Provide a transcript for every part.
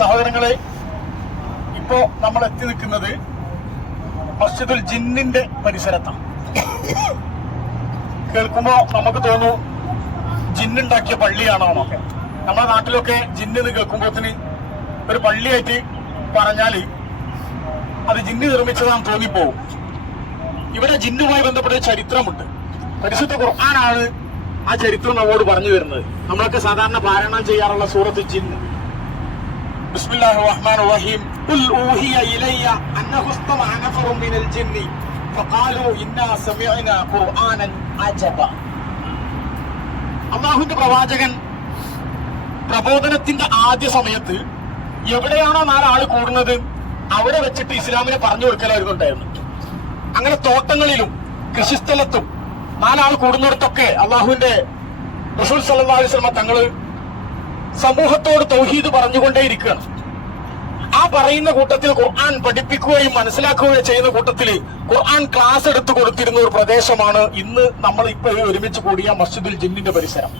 സഹോദരങ്ങളെ ഇപ്പോ നമ്മൾ എത്തി നിൽക്കുന്നത് മസ്ജിദുൽ ജിന്നിന്റെ പരിസരത്താണ്. കേൾക്കുമ്പോ നമുക്ക് തോന്നും ജിന്നുണ്ടാക്കിയ പള്ളിയാണോ എന്നൊക്കെ. നമ്മുടെ നാട്ടിലൊക്കെ ജിന്ന് എന്ന് കേൾക്കുമ്പോത്തിന് ഒരു പള്ളിയായിട്ട് പറഞ്ഞാൽ അത് ജിന്ന് നിർമ്മിച്ചതാണ് തോന്നിപ്പോവും. ഇവിടെ ജിന്നുമായി ബന്ധപ്പെട്ട ചരിത്രമുണ്ട്. പരിശുദ്ധ ഖുർആനാണ് ആ ചരിത്രം നമ്മോട് പറഞ്ഞു വരുന്നത് നമ്മളൊക്കെ സാധാരണ പാരായണം ചെയ്യാറുള്ള സൂറത്ത് ജിന്ന്. ബിസ്മില്ലാഹിർ الرحمن റഹീം قل ഊഹിയ ഇലയ്യ അന്നഹു استمع نفر من ജിന്നി. ഫഖാലു ഇന്നാ سمعنا ഖുർആനൻ അജബ. അള്ളാഹുവിന്റെ പ്രവാചകൻ പ്രബോധനത്തിന്റെ ആദ്യ സമയത്ത് എവിടെയാണോ നാലാൾ കൂടുന്നത് അവിടെ വെച്ചിട്ട് ഇസ്ലാമിനെ പറഞ്ഞു കൊടുക്കലായിരുന്നു ഉണ്ടായിരുന്നു അങ്ങനെ തോട്ടങ്ങളിലും കൃഷിസ്ഥലത്തും നാലാൾ കൂടുന്നിടത്തൊക്കെ അള്ളാഹുവിന്റെ റസൂൽ സല്ലാ അലിസ്ലമ തങ്ങൾ സമൂഹത്തോട് തൗഹീദ് പറഞ്ഞുകൊണ്ടേയിരിക്കുകയാണ്. ആ പറയുന്ന കൂട്ടത്തിൽ ഖുർആൻ പഠിപ്പിക്കുകയും മനസ്സിലാക്കുകയും ചെയ്യുന്ന കൂട്ടത്തിൽ ഖുർആൻ ക്ലാസ് എടുത്തു കൊടുത്തിരുന്ന ഒരു പ്രദേശമാണ് ഇന്ന് നമ്മൾ ഇപ്പൊ ഒരുമിച്ച് കൂടിയ മസ്ജിദുൽ ജിന്നിന്റെ പരിസരം.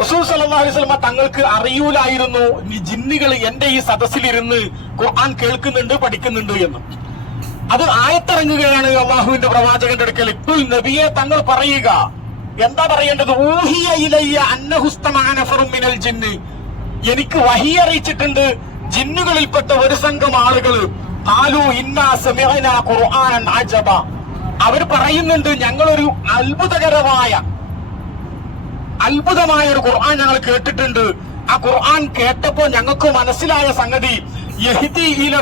റസൂൽ സല്ലല്ലാഹു അലൈഹി വസല്ലം തങ്ങൾക്ക് അറിയൂലായിരുന്നു ജിന്നുകൾ എന്റെ ഈ സദസ്സിലിരുന്ന് ഖുർആൻ കേൾക്കുന്നുണ്ട് പഠിക്കുന്നുണ്ട് എന്ന്. അത് ആയത്തിറങ്ങുകയാണ് അള്ളാഹുവിന്റെ പ്രവാചകന്റെ അടുക്കൽ. ഇപ്പോൾ നബിയെ തങ്ങൾ പറയുക. എന്താ പറയേണ്ടത്? ഊഹിയ ഇലയ്യ അന്നഹുസ്തമാനഫറും മിനൽ ജിന്ന്. എനിക്ക് വഹി അറിയിച്ചിട്ടുണ്ട് ജിന്നുകളിൽപ്പെട്ട ഒരു സംഘം ആളുകൾ. ഖുർആനൻ അജബ. അവർ പറയുന്നുണ്ട് ഞങ്ങളൊരു അത്ഭുതകരമായ അത്ഭുതമായ ഒരു ഖുർആൻ ഞങ്ങൾ കേട്ടിട്ടുണ്ട്. ആ ഖുർആൻ കേട്ടപ്പോ ഞങ്ങൾക്ക് മനസ്സിലായ സംഗതി യഹിദി ഇല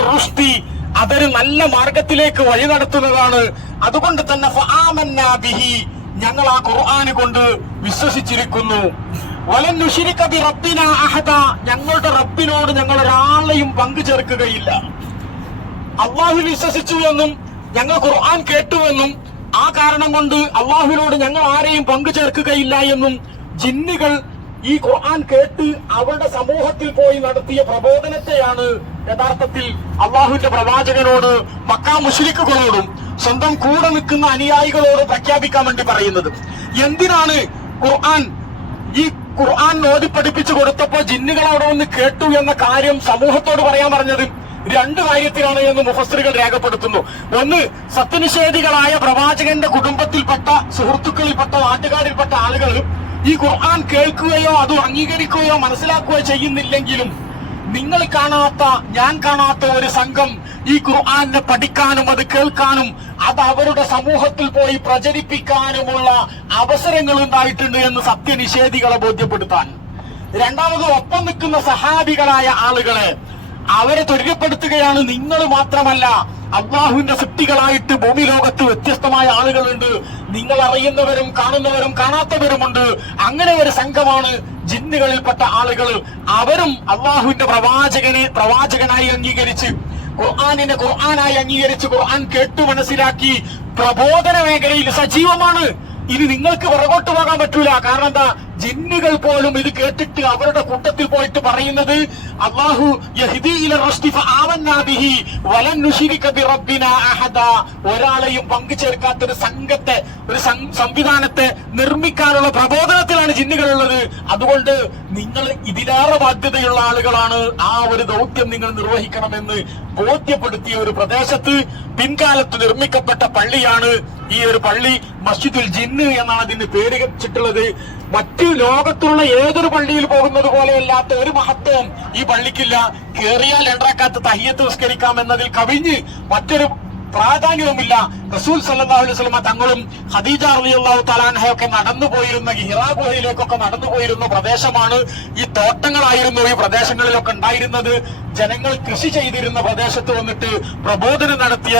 അതൊരു നല്ല മാർഗത്തിലേക്ക് വഴി നടത്തുന്നതാണ്. അതുകൊണ്ട് തന്നെ ബിഹി ഞങ്ങൾ ആ ഖുർആൻ കൊണ്ട് വിശ്വസിച്ചിരിക്കുന്നു. ഞങ്ങളുടെ റബ്ബിനോട് ഞങ്ങൾ ഒരാളെയും പങ്കു ചേർക്കുകയില്ല അള്ളാഹു വിശ്വസിച്ചുവെന്നും ഞങ്ങൾ ഖുർആൻ കേട്ടുവെന്നും ആ കാരണം കൊണ്ട് അള്ളാഹുവിനോട് ഞങ്ങൾ ആരെയും പങ്കു ചേർക്കുകയില്ല എന്നും ജിന്നുകൾ ഈ ഖുർആൻ കേട്ട് അവരുടെ സമൂഹത്തിൽ പോയി നടത്തിയ പ്രബോധനത്തെയാണ് യഥാർത്ഥത്തിൽ അള്ളാഹുവിന്റെ പ്രവാചകനോട് മക്കാ മുഷിരിക്കുകളോടും സ്വന്തം കൂടെ നിൽക്കുന്ന അനുയായികളോട് പ്രഖ്യാപിക്കാൻ വേണ്ടി പറയുന്നത്. എന്തിനാണ് ഖുർആൻ ഈ ഖുർആൻ ഓതി പഠിപ്പിച്ചു കൊടുത്തപ്പോ ജിന്നുകൾ അവിടെ വന്ന് കേട്ടു എന്ന കാര്യം സമൂഹത്തോട് പറയാൻ പറഞ്ഞത് രണ്ട് കാര്യത്തിലാണ് എന്ന് മുഫസ്ത്രികൾ രേഖപ്പെടുത്തുന്നു. ഒന്ന് സത്യനിഷേധികളായ പ്രവാചകന്റെ കുടുംബത്തിൽപ്പെട്ട സുഹൃത്തുക്കളിൽപ്പെട്ട നാട്ടുകാരിൽപ്പെട്ട ആളുകൾ ഈ ഖുർആൻ കേൾക്കുകയോ അത് അംഗീകരിക്കുകയോ മനസ്സിലാക്കുകയോ ചെയ്യുന്നില്ലെങ്കിലും നിങ്ങൾ കാണാത്ത ഞാൻ കാണാത്ത ഒരു സംഘം ഈ ഖുർആാനെ പഠിക്കാനും അത് കേൾക്കാനും അത് അവരുടെ സമൂഹത്തിൽ പോയി പ്രചരിപ്പിക്കാനുമുള്ള അവസരങ്ങൾ ഉണ്ടായിട്ടുണ്ട് എന്ന് സത്യനിഷേധികളെ ബോധ്യപ്പെടുത്താൻ. രണ്ടാമത് ഒപ്പം നിൽക്കുന്ന സഹാബികളായ ആളുകളെ അവരെ ത്വരിതപ്പെടുത്തുകയാണ് നിങ്ങൾ മാത്രമല്ല അള്ളാഹുവിന്റെ സൃഷ്ടികളായിട്ട് ഭൂമി ലോകത്ത് വ്യത്യസ്തമായ ആളുകളുണ്ട്. നിങ്ങൾ അറിയുന്നവരും കാണുന്നവരും കാണാത്തവരുമുണ്ട്. അങ്ങനെ ഒരു സംഘമാണ് ജിന്നുകളിൽപ്പെട്ട ആളുകൾ. അവരും അള്ളാഹുവിന്റെ പ്രവാചകനെ പ്രവാചകനായി അംഗീകരിച്ച് ഖുർആാനിനെ ഖുർആാനായി അംഗീകരിച്ച് ഖുർആൻ കേട്ടു മനസ്സിലാക്കി പ്രബോധന മേഖലയിൽ സജീവമാണ്. ഇനി നിങ്ങൾക്ക് പുറകോട്ട് പോകാൻ പറ്റൂല. കാരണം എന്താ? ജിന്നുകൾ പോലും ഇത് കേട്ടിട്ട് അവരുടെ കൂട്ടത്തിൽ പോയിട്ട് പറയുന്നത് അള്ളാഹു ഒരാളെയും പങ്കു ചേർക്കാത്ത ഒരു സംഘത്തെ ഒരു സംവിധാനത്തെ നിർമ്മിക്കാനുള്ള പ്രബോധനത്തിലാണ് ജിന്നുകൾ ഉള്ളത് അതുകൊണ്ട് നിങ്ങൾ ഇതിലേറെ ബാധ്യതയുള്ള ആളുകളാണ്. ആ ഒരു ദൗത്യം നിങ്ങൾ നിർവഹിക്കണമെന്ന് ബോധ്യപ്പെടുത്തിയ ഒരു പ്രദേശത്ത് പിൻകാലത്ത് നിർമ്മിക്കപ്പെട്ട പള്ളിയാണ് ഈ ഒരു പള്ളി. മസ്ജിദുൽ ജിന്ന് എന്നാണ് അതിന് പേര് വെച്ചിട്ടുള്ളത്. മറ്റു ലോകത്തുള്ള ഏതൊരു പള്ളിയിൽ പോകുന്നത് പോലെയല്ലാത്ത ഒരു മഹത്വം ഈ പള്ളിക്കില്ല. കേറിയാൽ എണ്ണക്കാത്ത തഹിയത്ത് നിസ്കരിക്കാം എന്നതിൽ കവിഞ്ഞ് മറ്റൊരു പ്രാധാന്യവുമില്ല. റസൂൽ സല്ലല്ലാഹു അലൈഹി വസല്ലമ തങ്ങളും ഹദീജ റളിയല്ലാഹു തലാൻഹയൊക്കെ നടന്നു പോയിരുന്ന ഹിറാ ഗുഹയിലേക്കൊക്കെ നടന്നു പോയിരുന്ന പ്രദേശമാണ് ഈ തോട്ടങ്ങളായിരുന്നു ഈ പ്രദേശങ്ങളിലൊക്കെ ഉണ്ടായിരുന്നത്. ജനങ്ങൾ കൃഷി ചെയ്തിരുന്ന പ്രദേശത്ത് വന്നിട്ട് പ്രബോധനം നടത്തിയ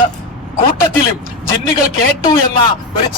കൂട്ടത്തിലും ജിന്നുകൾ കേട്ടു എന്ന ഒരു